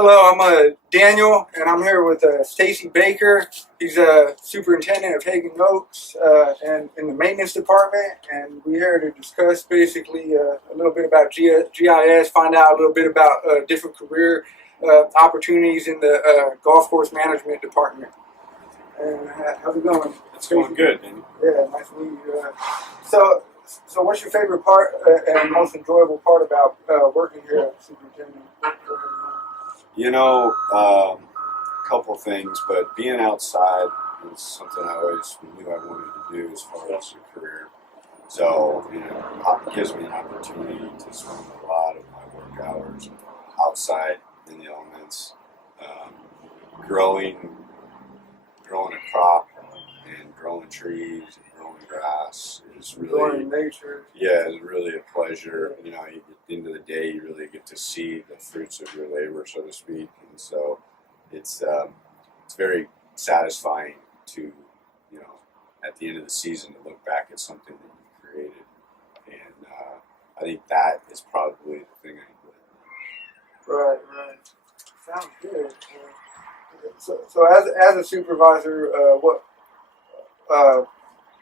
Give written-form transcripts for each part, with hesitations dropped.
Hello, I'm Daniel, and I'm here with Stacy Baker. He's a superintendent of Haggin Oaks and in the maintenance department, and we're here to discuss basically a little bit about GIS, find out a little bit about different career opportunities in the golf course management department. And how's it going? It's going good, man. Yeah, nice to meet you. So what's your favorite part and most enjoyable part about working here as superintendent? A couple things, but being outside is something I always knew I wanted to do as far as a career. So, it gives me an opportunity to spend a lot of my work hours outside in the elements, growing a crop and growing trees and growing grass is really nature. Yeah, it's really a pleasure. At the end of the day, you really get to see the fruits of your labor, so to speak, and so it's very satisfying to at the end of the season to look back at something that you created, and I think that is probably the thing I enjoy. Right. Sounds good. So as a supervisor,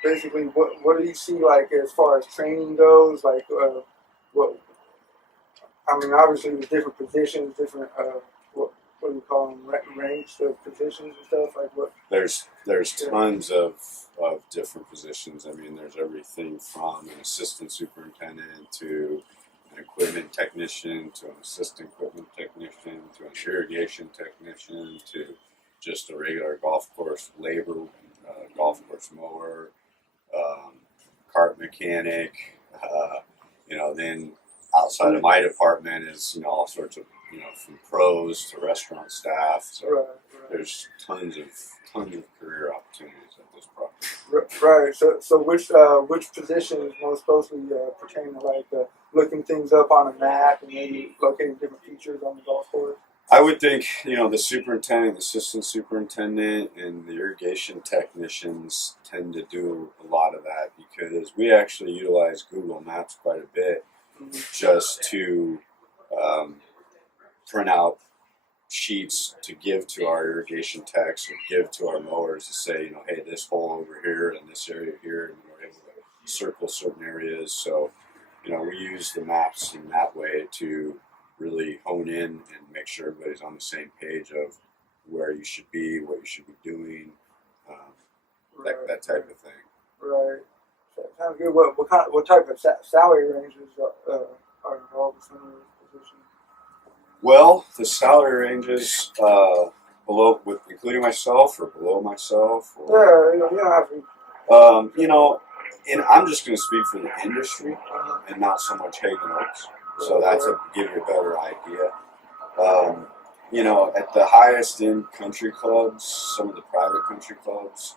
basically what do you see like as far as training goes? Like obviously there's different positions, different what do you call them, ranks of positions and stuff like what? There's tons of different positions. I mean, there's everything from an assistant superintendent to an equipment technician to an assistant equipment technician to an irrigation technician to just a regular golf course labor, golf course mower, cart mechanic. Then outside of my department is all sorts of from pros to restaurant staff. So right. There's tons of career opportunities at this property. Right. So which position is most closely pertaining to like looking things up on a map and maybe locating different features on the golf course? I would think, the superintendent, the assistant superintendent, and the irrigation technicians tend to do a lot of that because we actually utilize Google Maps quite a bit just to print out sheets to give to our irrigation techs or give to our mowers to say, hey, this hole over here and this area here, and we're able to circle certain areas. So, we use the maps in that way to really hone in and make sure everybody's on the same page of where you should be, what you should be doing, that type of thing. Right. Sounds good. What type of salary ranges are involved with some of those positions? Well, the salary ranges below, including myself or below myself. Or, you don't have to. And I'm just going to speak for the industry and not so much Haggin Oaks. So that's to give you a better idea. At the highest end country clubs, some of the private country clubs,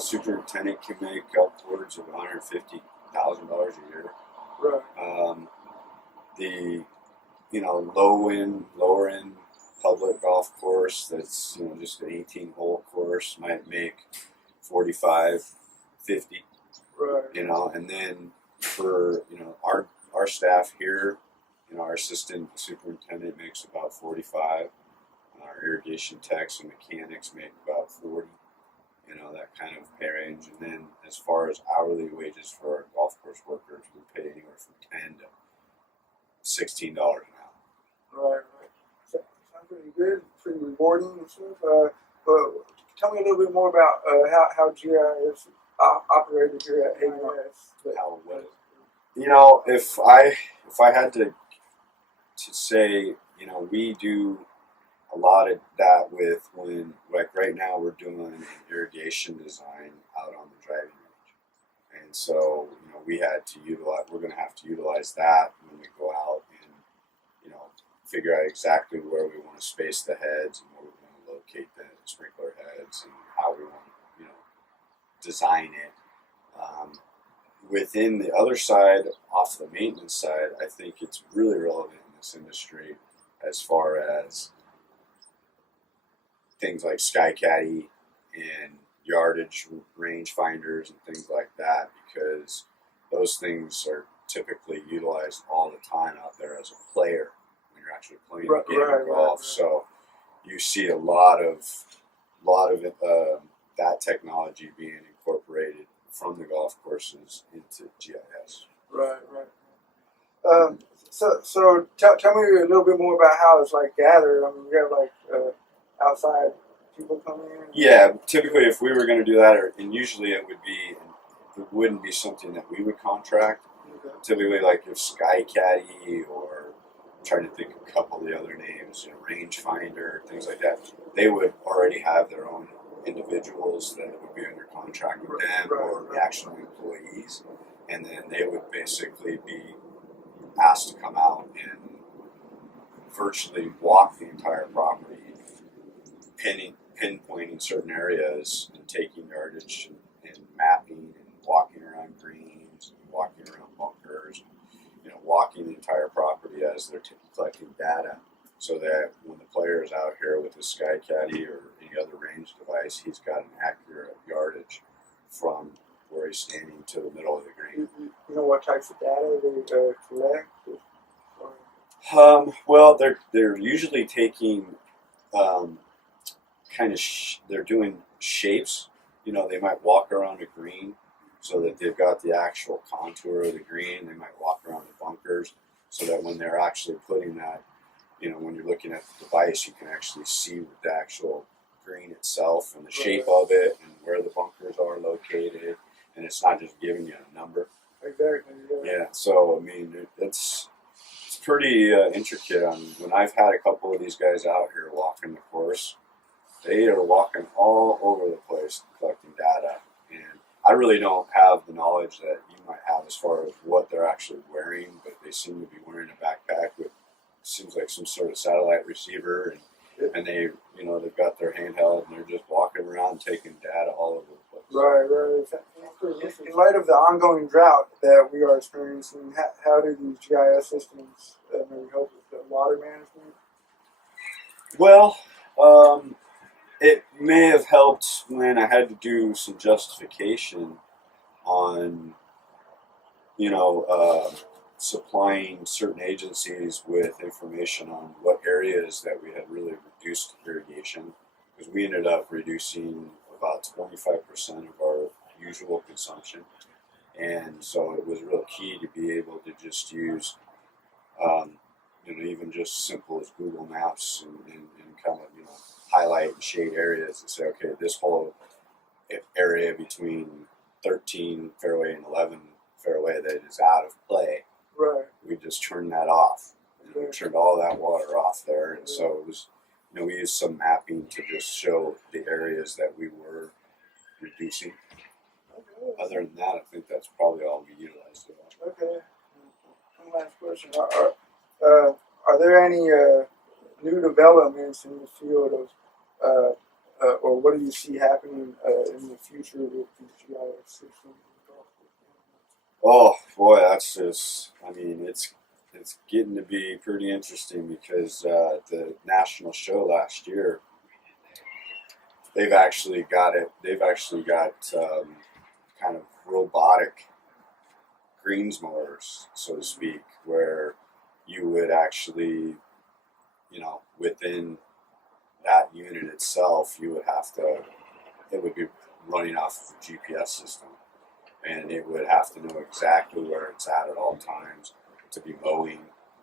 superintendent can make upwards of $150,000 a year. Right. The lower end public golf course that's just an 18-hole course might make 45, 50. Right. And then for our staff here, our assistant superintendent makes about 45. Our irrigation techs and mechanics make about 40. That kind of pay range. And then as far as hourly wages for our golf course workers, we pay anywhere from $10 to $16 an hour. Right. Sounds pretty good, pretty rewarding and stuff. But tell me a little bit more about how GIS operated here at Haggin Oaks. How was it? If I had to say, we do a lot of that with when, like right now, we're doing an irrigation design out on the driving range, and so we're going to have to utilize that when we go out and figure out exactly where we want to space the heads and where we want to locate the sprinkler heads and how we want to design it. Within the other side, off the maintenance side, I think it's really relevant in this industry as far as things like SkyCaddy and yardage range finders and things like that, because those things are typically utilized all the time out there as a player when you're actually playing Right, the game right, of golf. right. So you see a lot of that technology being incorporated from the golf courses into GIS. Right, right. So tell me a little bit more about how it's like gathered. I mean, you have like outside people come in. Yeah, typically if we were going to do that, and usually it wouldn't be something that we would contract. Okay. Typically, like if Sky Caddy, or I'm trying to think of a couple of the other names, Rangefinder, things like that, they would already have their own individuals that would be under contract with them, or the actual employees, and then they would basically be asked to come out and virtually walk the entire property, pinpointing certain areas and taking yardage and mapping and walking around greens, and walking around bunkers, walking the entire property as they're collecting data, so that when the player is out here with his Sky Caddy or any other range device, he's got an accurate yardage from where he's standing to the middle of the green. You know what types of data they collect? Well, they're usually taking they're doing shapes. They might walk around a green so that they've got the actual contour of the green. They might walk around the bunkers so that when they're actually putting that, when you're looking at the device, you can actually see the actual green itself and the shape of it and where the bunkers are located. And it's not just giving you a number. Exactly. Yeah. So I mean, it's pretty intricate. When I've had a couple of these guys out here walking the course, they are walking all over the place collecting data, and I really don't have the knowledge that you might have as far as what they're actually wearing, but they seem to be wearing a backpack with seems like some sort of satellite receiver, and they they've got their handheld and they're just walking around taking data all over the place. Right. In light of the ongoing drought that we are experiencing, how do these GIS systems maybe help with the water management? Well, it may have helped when I had to do some justification on, supplying certain agencies with information on what areas that we had really reduced irrigation, because we ended up reducing about 25% of our usual consumption. And so it was real key to be able to just use, even just simple as Google Maps and kind of, highlight and shade areas and say, okay, this whole area between 13 fairway and 11 fairway that is out of play, right, we just turned that off. We turned all that water off there. And so it was, we used some mapping to just show the areas that we were reducing. Okay. Other than that, I think that's probably all we utilized it on. Okay. One last question. Are there any new developments in the field of or what do you see happening in the future with these GIS systems? Oh boy, that's just, it's getting to be pretty interesting, because the national show last year, they've actually got kind of robotic greens mowers, so to speak, where you would actually, within that unit itself, it would be running off of a GPS system, and it would have to know exactly where it's at all times to be mowing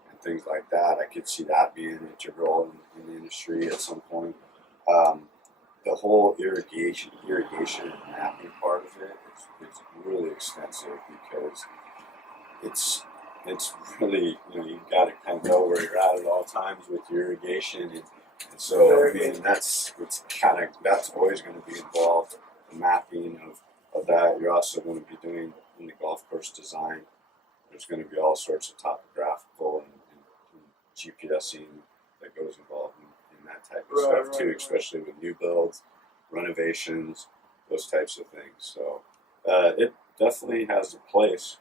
and things like that. I could see that being integral in the industry at some point. The whole irrigation and mapping part of it is really extensive, because it's really, you've got to kind of know where you're at all times with your irrigation, and so that's always going to be involved. The mapping of that. You're also going to be doing in the golf course design. There's going to be all sorts of topographical and GPSing that goes involved in that type of stuff too, especially with new builds, renovations, those types of things. So it definitely has a place.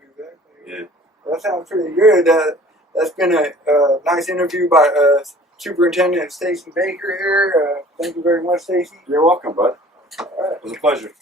Exactly. Yeah. That sounds pretty good. That's been a nice interview by Superintendent Stacy Baker here. Thank you very much, Stacy. You're welcome, bud. All right. It was a pleasure.